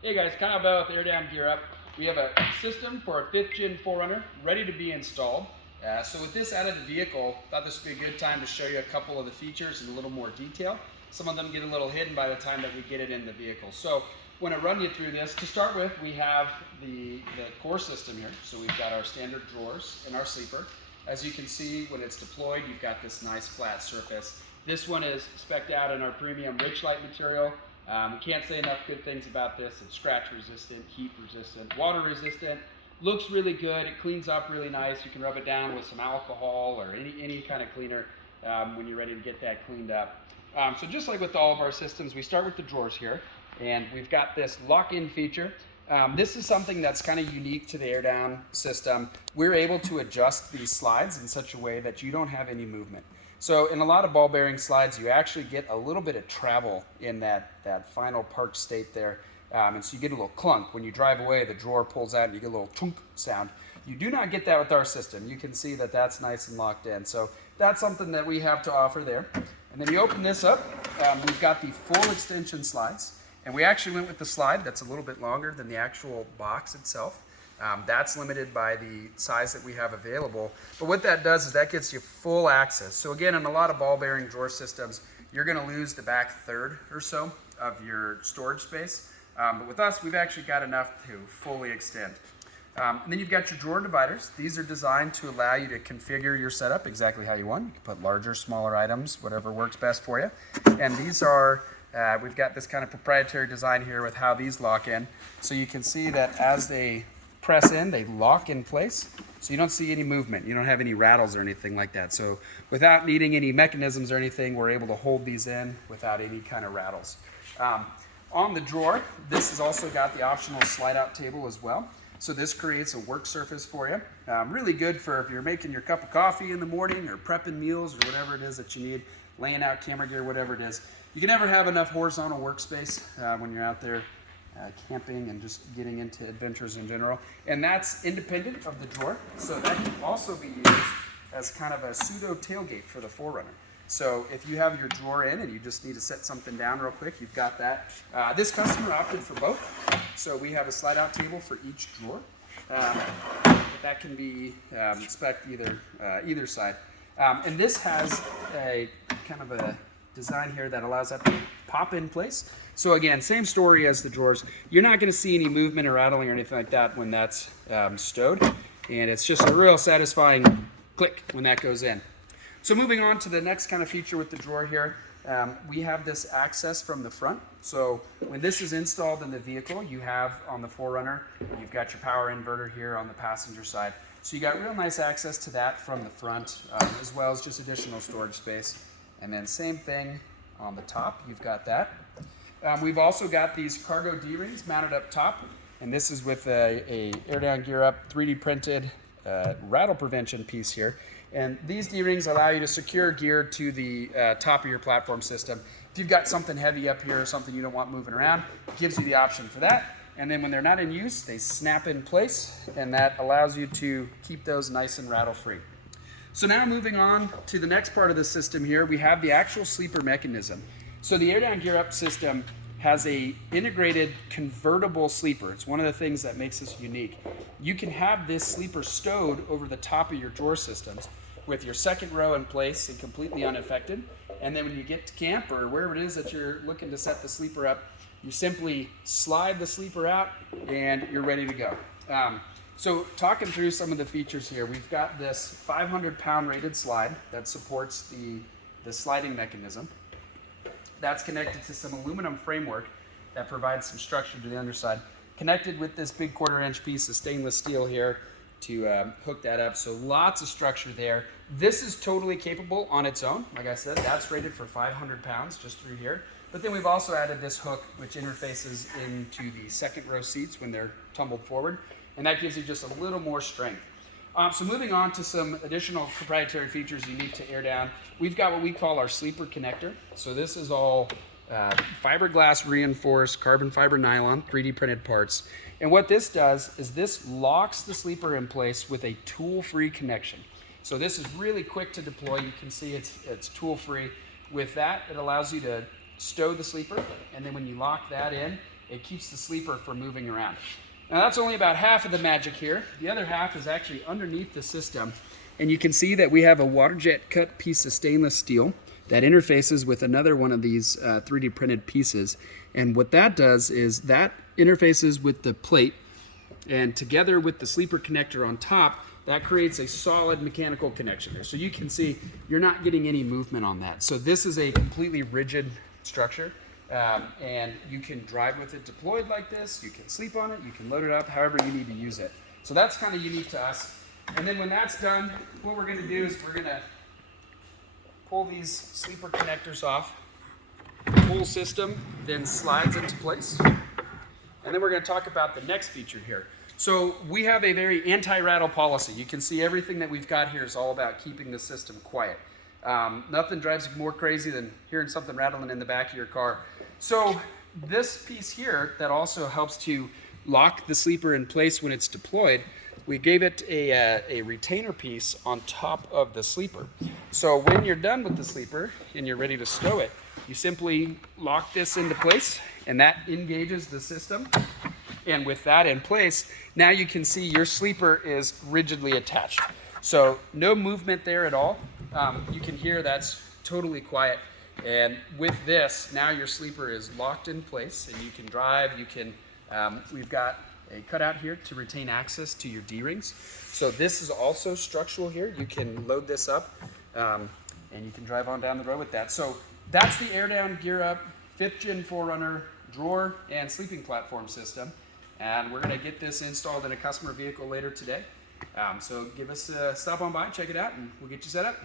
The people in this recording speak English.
Hey guys, Kyle Bell with Air Down Gear Up. We have a system for a 5th gen 4Runner ready to be installed. So with this out of the vehicle, thought this would be a good time to show you a couple of the features in a little more detail. Some of them get a little hidden by the time that we get it in the vehicle. So when I run you through this, to start with, we have the core system here. So we've got our standard drawers and our sleeper. As you can see, when it's deployed, you've got this nice flat surface. This one is spec'd out in our premium Richlite material. We can't say enough good things about this. It's scratch resistant, heat resistant, water resistant. Looks really good. It cleans up really nice. You can rub it down with some alcohol or any kind of cleaner when you're ready to get that cleaned up. So just like with all of our systems, we start with the drawers here, and we've got this lock-in feature. This is something that's kind of unique to the air down system. We're able to adjust these slides in such a way that you don't have any movement. So in a lot of ball bearing slides, you actually get a little bit of travel in that final parked state there. And so you get a little clunk. When you drive away, the drawer pulls out and you get a little chunk sound. You do not get that with our system. You can see that that's nice and locked in. So that's something that we have to offer there. And then you open this up, we've got the full extension slides. And we actually went with the slide that's a little bit longer than the actual box itself. That's limited by the size that we have available. But what that does is that gets you full access. So again, in a lot of ball bearing drawer systems, you're going to lose the back third or so of your storage space. But with us, we've actually got enough to fully extend. And then you've got your drawer dividers. These are designed to allow you to configure your setup exactly how you want. You can put larger, smaller items, whatever works best for you. And these are, we've got this kind of proprietary design here with how these lock in. So you can see that as they press in, they lock in place, so you don't see any movement. You don't have any rattles or anything like that. So without needing any mechanisms or anything, we're able to hold these in without any kind of rattles. On the drawer, this has also got the optional slide out table as well. So this creates a work surface for you. Really good for if you're making your cup of coffee in the morning or prepping meals or whatever it is that you need, laying out camera gear, whatever it is. You can never have enough horizontal workspace when you're out there camping and just getting into adventures in general. And that's independent of the drawer, so that can also be used as kind of a pseudo tailgate for the 4Runner. So if you have your drawer in and you just need to set something down real quick, you've got that. This customer opted for both, so we have a slide out table for each drawer. That can be spec'd either side. And this has a kind of a design here that allows that to pop in place. So again, same story as the drawers. You're not going to see any movement or rattling or anything like that when that's stowed. And it's just a real satisfying click when that goes in. So moving on to the next kind of feature with the drawer here, we have this access from the front. So when this is installed in the vehicle, you have on the 4Runner, you've got your power inverter here on the passenger side. So you got real nice access to that from the front, as well as just additional storage space. And then same thing on the top, you've got that. We've also got these cargo D-rings mounted up top, and this is with a Air Down Gear Up 3D printed rattle prevention piece here. And these D-rings allow you to secure gear to the top of your platform system. If you've got something heavy up here or something you don't want moving around, it gives you the option for that. And then when they're not in use, they snap in place, and that allows you to keep those nice and rattle free. So now moving on to the next part of the system here, we have the actual sleeper mechanism. So the Air Down Gear Up system has a integrated convertible sleeper. It's one of the things that makes this unique. You can have this sleeper stowed over the top of your drawer systems with your second row in place and completely unaffected. And then when you get to camp or wherever it is that you're looking to set the sleeper up, you simply slide the sleeper out and you're ready to go. So talking through some of the features here, we've got this 500-pound rated slide that supports the sliding mechanism. That's connected to some aluminum framework that provides some structure to the underside. Connected with this big 1/4-inch piece of stainless steel here to hook that up. So lots of structure there. This is totally capable on its own. Like I said, that's rated for 500 pounds just through here. But then we've also added this hook, which interfaces into the second row seats when they're tumbled forward. And that gives you just a little more strength. So moving on to some additional proprietary features unique to Air Down, we've got what we call our sleeper connector. So this is all fiberglass reinforced carbon fiber nylon 3D printed parts. And what this does is this locks the sleeper in place with a tool-free connection. So this is really quick to deploy. You can see it's tool-free. With that, it allows you to stow the sleeper, and then when you lock that in, it keeps the sleeper from moving around. Now that's only about half of the magic here. The other half is actually underneath the system. And you can see that we have a water jet cut piece of stainless steel that interfaces with another one of these 3D printed pieces. And what that does is that interfaces with the plate, and together with the sleeper connector on top, that creates a solid mechanical connection there. So you can see you're not getting any movement on that. So this is a completely rigid structure, and you can drive with it deployed like this, you can sleep on it, you can load it up however you need to use it. So that's kind of unique to us. And then when that's done, what we're going to do is we're going to pull these sleeper connectors off. The whole system then slides into place. And then we're going to talk about the next feature here. So we have a very anti-rattle policy. You can see everything that we've got here is all about keeping the system quiet. Nothing drives you more crazy than hearing something rattling in the back of your car. So this piece here that also helps to lock the sleeper in place when it's deployed, we gave it a retainer piece on top of the sleeper. So when you're done with the sleeper and you're ready to stow it, you simply lock this into place, and that engages the system. And with that in place, now you can see your sleeper is rigidly attached. So no movement there at all. You can hear that's totally quiet. And with this, now your sleeper is locked in place, and you can drive. You can. We've got a cutout here to retain access to your D-rings. So this is also structural here. You can load this up, and you can drive on down the road with that. So that's the air down, gear up, 5th gen 4Runner drawer and sleeping platform system. And we're going to get this installed in a customer vehicle later today. So give us a stop on by, check it out, and we'll get you set up.